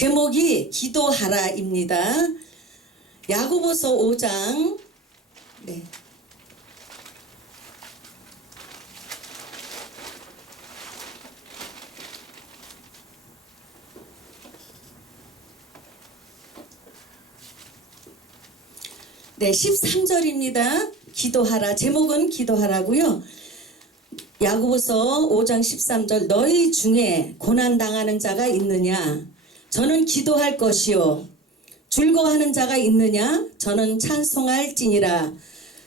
제목이 기도하라입니다. 야고보서 5장. 네. 네, 13절입니다. 기도하라. 제목은 기도하라고요. 야고보서 5장 13절. 너희 중에 고난당하는 자가 있느냐? 저는 기도할 것이요. 즐거워하는 자가 있느냐? 저는 찬송할지니라.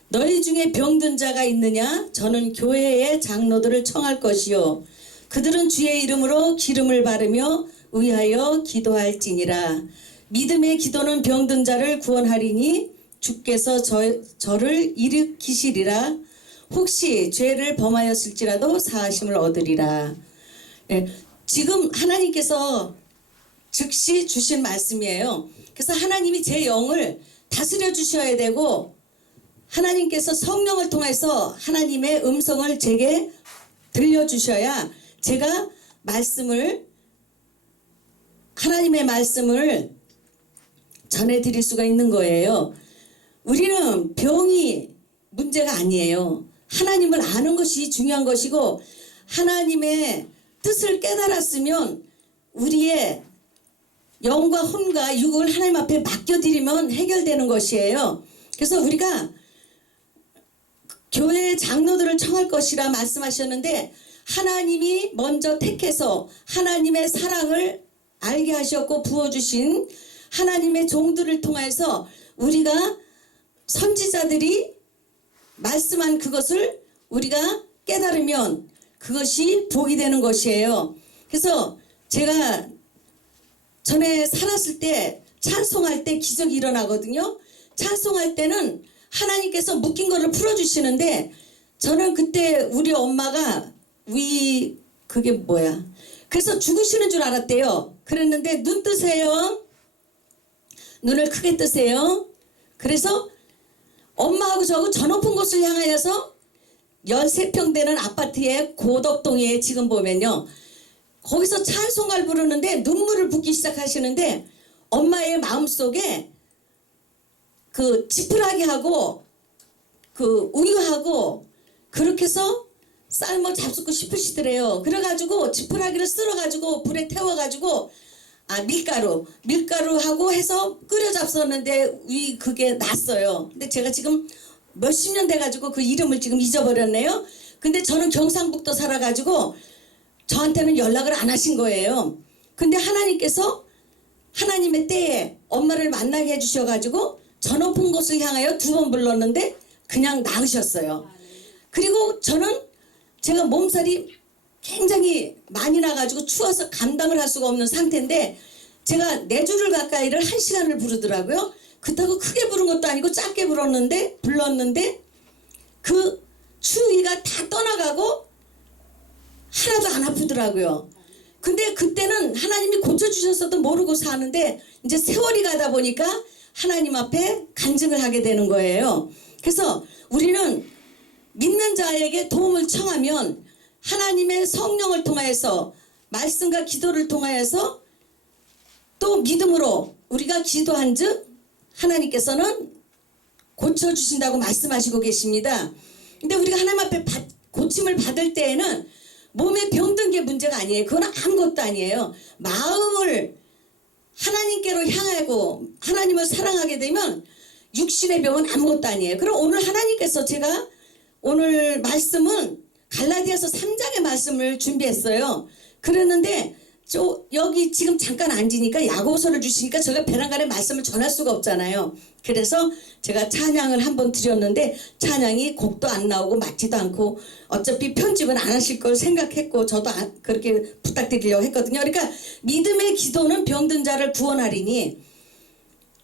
너희 중에 병든 자가 있느냐? 저는 교회의 장로들을 청할 것이요. 그들은 주의 이름으로 기름을 바르며 의하여 기도할지니라. 믿음의 기도는 병든 자를 구원하리니 주께서 저를 일으키시리라. 혹시 죄를 범하였을지라도 사하심을 얻으리라. 네, 지금 하나님께서 즉시 주신 말씀이에요. 그래서 하나님이 제 영을 다스려 주셔야 되고, 하나님께서 성령을 통해서 하나님의 음성을 제게 들려주셔야 제가 하나님의 말씀을 전해드릴 수가 있는 거예요. 우리는 병이 문제가 아니에요. 하나님을 아는 것이 중요한 것이고, 하나님의 뜻을 깨달았으면 우리의 영과 혼과 육을 하나님 앞에 맡겨드리면 해결되는 것이에요. 그래서 우리가 교회 장로들을 청할 것이라 말씀하셨는데, 하나님이 먼저 택해서 하나님의 사랑을 알게 하셨고 부어주신 하나님의 종들을 통해서 우리가 선지자들이 말씀한 그것을 우리가 깨달으면 그것이 복이 되는 것이에요. 그래서 제가 전에 살았을 때 찬송할 때 기적이 일어나거든요. 찬송할 때는 하나님께서 묶인 거를 풀어주시는데, 저는 그때 우리 엄마가 그게 뭐야, 그래서 죽으시는 줄 알았대요. 그랬는데 눈 뜨세요. 눈을 크게 뜨세요. 그래서 엄마하고 저하고 저 높은 곳을 향하여서 13평 되는 아파트의 고덕동에 지금 보면요, 거기서 찬송가를 부르는데 눈물을 붓기 시작하시는데, 엄마의 마음속에 그 지푸라기 하고 그 우유하고 그렇게 해서 쌀을 잡수고 싶으시더래요. 그래가지고 지푸라기를 쓸어가지고 불에 태워가지고 밀가루하고 해서 끓여 잡수었는데 그게 났어요. 근데 제가 지금 몇십 년 돼가지고 그 이름을 지금 잊어버렸네요. 근데 저는 경상북도 살아가지고 저한테는 연락을 안 하신 거예요. 근데 하나님께서 하나님의 때에 엄마를 만나게 해주셔가지고 저 높은 곳을 향하여 2번 불렀는데 그냥 나으셨어요. 그리고 저는 제가 몸살이 굉장히 많이 나가지고 추워서 감당을 할 수가 없는 상태인데, 제가 4주를 가까이를 1시간을 부르더라고요. 그렇다고 크게 부른 것도 아니고 짧게 불렀는데 그 추위가 다 떠나가고 하나도 안 아프더라고요. 근데 그때는 하나님이 고쳐주셨어도 모르고 사는데, 이제 세월이 가다 보니까 하나님 앞에 간증을 하게 되는 거예요. 그래서 우리는 믿는 자에게 도움을 청하면 하나님의 성령을 통하여서, 말씀과 기도를 통하여서, 또 믿음으로 우리가 기도한 즉 하나님께서는 고쳐주신다고 말씀하시고 계십니다. 근데 우리가 하나님 앞에 고침을 받을 때에는 몸에 병든 게 문제가 아니에요. 그건 아무것도 아니에요. 마음을 하나님께로 향하고 하나님을 사랑하게 되면 육신의 병은 아무것도 아니에요. 그럼 오늘 하나님께서, 제가 오늘 말씀은 갈라디아서 3장의 말씀을 준비했어요. 그랬는데 여기 지금 잠깐 앉으니까 야고보서를 주시니까 제가 베란간에 말씀을 전할 수가 없잖아요. 그래서 제가 찬양을 한번 드렸는데 찬양이 곡도 안 나오고 맞지도 않고, 어차피 편집은 안 하실 걸 생각했고 저도 그렇게 부탁드리려고 했거든요. 그러니까 믿음의 기도는 병든 자를 구원하리니,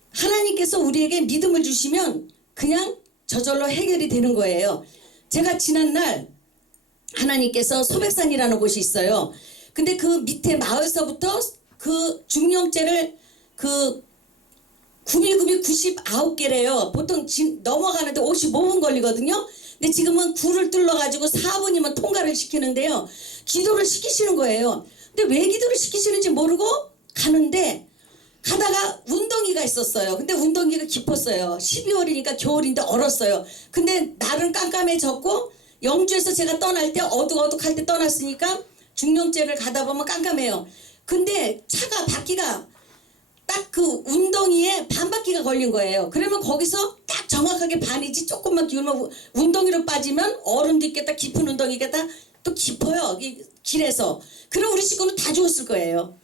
하나님께서 우리에게 믿음을 주시면 그냥 저절로 해결이 되는 거예요. 제가 지난날 하나님께서 소백산이라는 곳이 있어요. 근데 그 밑에 마을서부터 그 중령제를 구비구비 99개래요. 보통 넘어가는데 55분 걸리거든요. 근데 지금은 굴을 뚫러가지고 4분이면 통과를 시키는데요. 기도를 시키시는 거예요. 근데 왜 기도를 시키시는지 모르고 가는데 가다가 운동이가 있었어요. 근데 운동이가 깊었어요. 12월이니까 겨울인데 얼었어요. 근데 날은 깜깜해졌고 영주에서 제가 떠날 때 어둑어둑할 때 떠났으니까 중령제를 가다 보면 깜깜해요. 근데 차가 바퀴가 딱 그 운동이에 반바퀴가 걸린 거예요. 그러면 거기서 딱 정확하게 반이지 조금만 기울면 운동이로 빠지면 얼음도 있겠다, 깊은 운동이겠다, 또 깊어요. 이 길에서. 그럼 우리 식구는 다 죽었을 거예요.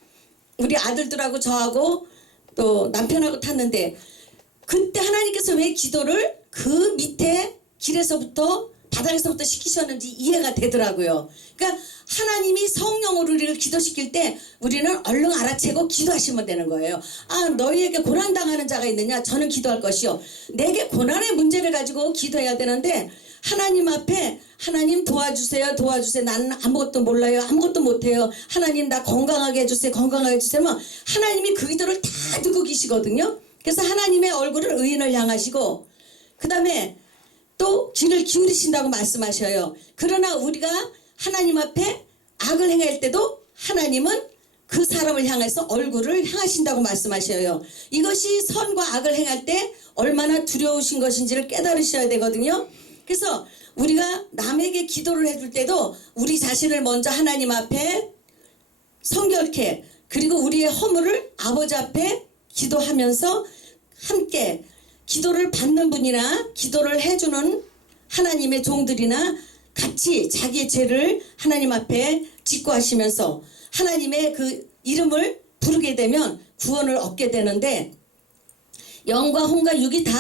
우리 아들들하고 저하고 또 남편하고 탔는데 그때 하나님께서 왜 기도를 그 밑에 길에서부터 바닥에서부터 시키셨는지 이해가 되더라고요. 그러니까 하나님이 성령으로 우리를 기도시킬 때 우리는 얼른 알아채고 기도하시면 되는 거예요. 아, 너희에게 고난당하는 자가 있느냐? 저는 기도할 것이요. 내게 고난의 문제를 가지고 기도해야 되는데 하나님 앞에 하나님 도와주세요, 도와주세요. 나는 아무것도 몰라요, 아무것도 못해요. 하나님 나 건강하게 해주세요, 건강하게 해주세요. 하나님이 그 기도를 다 듣고 계시거든요. 그래서 하나님의 얼굴을 의인을 향하시고 그 다음에 또 귀를 기울이신다고 말씀하셔요. 그러나 우리가 하나님 앞에 악을 행할 때도 하나님은 그 사람을 향해서 얼굴을 향하신다고 말씀하셔요. 이것이 선과 악을 행할 때 얼마나 두려우신 것인지를 깨달으셔야 되거든요. 그래서 우리가 남에게 기도를 해줄 때도 우리 자신을 먼저 하나님 앞에 성결케, 그리고 우리의 허물을 아버지 앞에 기도하면서 함께 기도를 받는 분이나 기도를 해주는 하나님의 종들이나 같이 자기의 죄를 하나님 앞에 직구하시면서 하나님의 그 이름을 부르게 되면 구원을 얻게 되는데, 영과 혼과 육이 다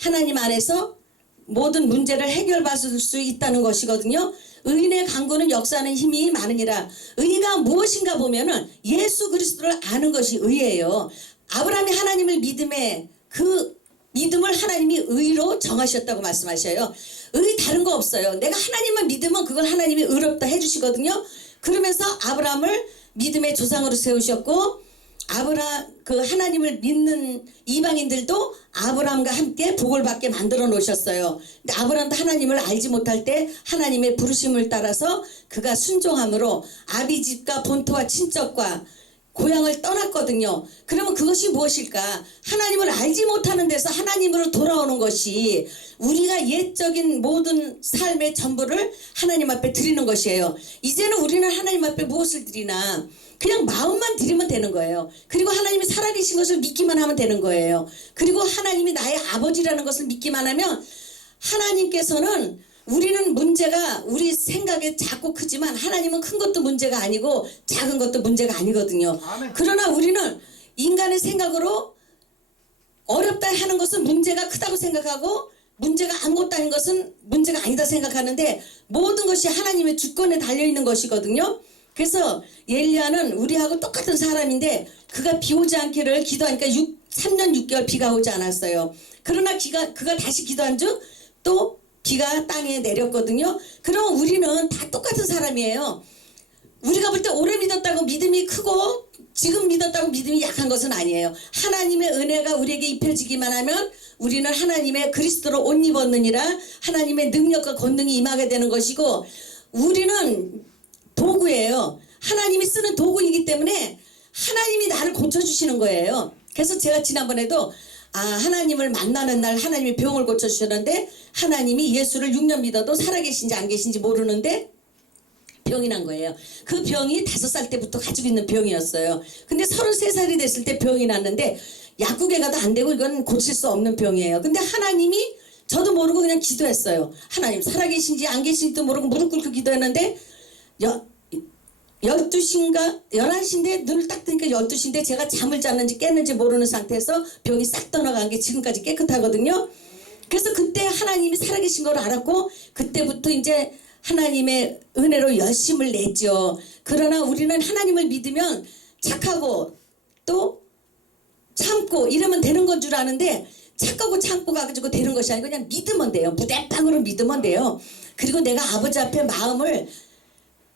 하나님 안에서 모든 문제를 해결받을 수 있다는 것이거든요. 의인의 강구는 역사하는 힘이 많으니라. 의가 무엇인가 보면은 예수 그리스도를 아는 것이 의예요. 아브라함이 하나님을 믿음에 그 믿음을 하나님이 의로 정하셨다고 말씀하셔요. 의 다른 거 없어요. 내가 하나님만 믿으면 그걸 하나님이 의롭다 해주시거든요. 그러면서 아브라함을 믿음의 조상으로 세우셨고, 그 하나님을 믿는 이방인들도 아브라함과 함께 복을 받게 만들어 놓으셨어요. 근데 아브라함도 하나님을 알지 못할 때 하나님의 부르심을 따라서 그가 순종함으로 아비집과 본토와 친척과 고향을 떠났거든요. 그러면 그것이 무엇일까? 하나님을 알지 못하는 데서 하나님으로 돌아오는 것이 우리가 옛적인 모든 삶의 전부를 하나님 앞에 드리는 것이에요. 이제는 우리는 하나님 앞에 무엇을 드리나? 그냥 마음만 드리면 되는 거예요. 그리고 하나님이 살아계신 것을 믿기만 하면 되는 거예요. 그리고 하나님이 나의 아버지라는 것을 믿기만 하면 하나님께서는, 우리는 문제가 우리 생각에 작고 크지만 하나님은 큰 것도 문제가 아니고 작은 것도 문제가 아니거든요. 아멘. 그러나 우리는 인간의 생각으로 어렵다 하는 것은 문제가 크다고 생각하고 문제가 아무것도 아닌 것은 문제가 아니다 생각하는데, 모든 것이 하나님의 주권에 달려있는 것이거든요. 그래서 엘리야는 우리하고 똑같은 사람인데 그가 비 오지 않기를 기도하니까 3년 6개월 비가 오지 않았어요. 그러나 그가 다시 기도한 즉 또 비가 땅에 내렸거든요. 그럼 우리는 다 똑같은 사람이에요. 우리가 볼 때 오래 믿었다고 믿음이 크고 지금 믿었다고 믿음이 약한 것은 아니에요. 하나님의 은혜가 우리에게 입혀지기만 하면 우리는 하나님의 그리스도로 옷 입었느니라 하나님의 능력과 권능이 임하게 되는 것이고, 우리는 도구예요. 하나님이 쓰는 도구이기 때문에 하나님이 나를 고쳐주시는 거예요. 그래서 제가 지난번에도 하나님을 만나는 날 하나님이 병을 고쳐주셨는데, 하나님이 예수를 6년 믿어도 살아계신지 안 계신지 모르는데 병이 난 거예요. 그 병이 5살 때부터 가지고 있는 병이었어요. 근데 33살이 됐을 때 병이 났는데 약국에 가도 안 되고 이건 고칠 수 없는 병이에요. 근데 하나님이, 저도 모르고 그냥 기도했어요. 하나님 살아계신지 안 계신지도 모르고 무릎 꿇고 기도했는데 12시인가 11시인데 눈을 딱 뜨니까 12시인데 제가 잠을 잤는지 깼는지 모르는 상태에서 병이 싹 떠나간 게 지금까지 깨끗하거든요. 그래서 그때 하나님이 살아계신 걸 알았고 그때부터 이제 하나님의 은혜로 열심을 냈죠. 그러나 우리는 하나님을 믿으면 착하고 또 참고 이러면 되는 건 줄 아는데, 착하고 참고 가지고 되는 것이 아니고 그냥 믿으면 돼요. 무대빵으로 믿으면 돼요. 그리고 내가 아버지 앞에 마음을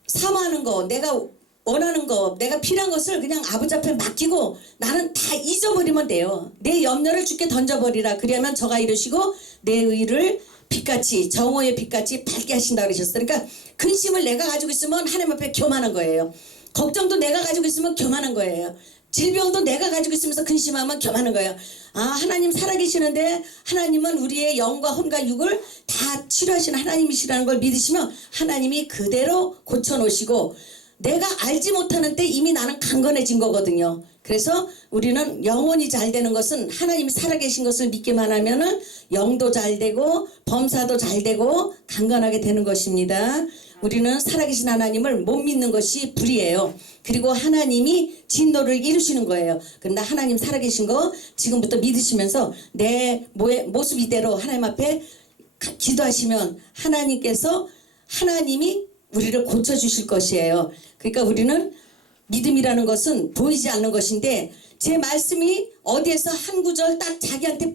사모하는 거, 내가 원하는 거, 내가 필요한 것을 그냥 아버지 앞에 맡기고 나는 다 잊어버리면 돼요. 내 염려를 주께 던져버리라. 그러면 저가 이르시고 내 의를 빛같이, 정오의 빛같이 밝게 하신다 그러셨어요. 그러니까 근심을 내가 가지고 있으면 하나님 앞에 교만한 거예요. 걱정도 내가 가지고 있으면 교만한 거예요. 질병도 내가 가지고 있으면서 근심하면 교만한 거예요. 아, 하나님 살아계시는데 하나님은 우리의 영과 혼과 육을 다 치료하시는 하나님이시라는 걸 믿으시면 하나님이 그대로 고쳐놓으시고, 내가 알지 못하는 때 이미 나는 강건해진 거거든요. 그래서 우리는 영혼이 잘 되는 것은 하나님이 살아계신 것을 믿기만 하면은 영도 잘 되고 범사도 잘 되고 강건하게 되는 것입니다. 우리는 살아계신 하나님을 못 믿는 것이 불이에요. 그리고 하나님이 진노를 이루시는 거예요. 그런데 하나님 살아계신 거 지금부터 믿으시면서 내 모습 이대로 하나님 앞에 기도하시면 하나님이 우리를 고쳐주실 것이에요. 그러니까 우리는 믿음이라는 것은 보이지 않는 것인데, 제 말씀이 어디에서 한 구절 딱 자기한테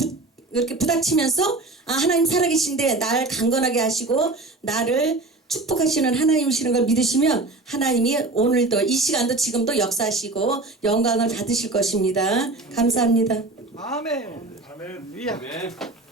이렇게 부닥치면서 아, 하나님 살아계신데 날 강건하게 하시고 나를 축복하시는 하나님이시는 걸 믿으시면 하나님이 오늘도 이 시간도 지금도 역사하시고 영광을 받으실 것입니다. 감사합니다. 아멘. 아멘.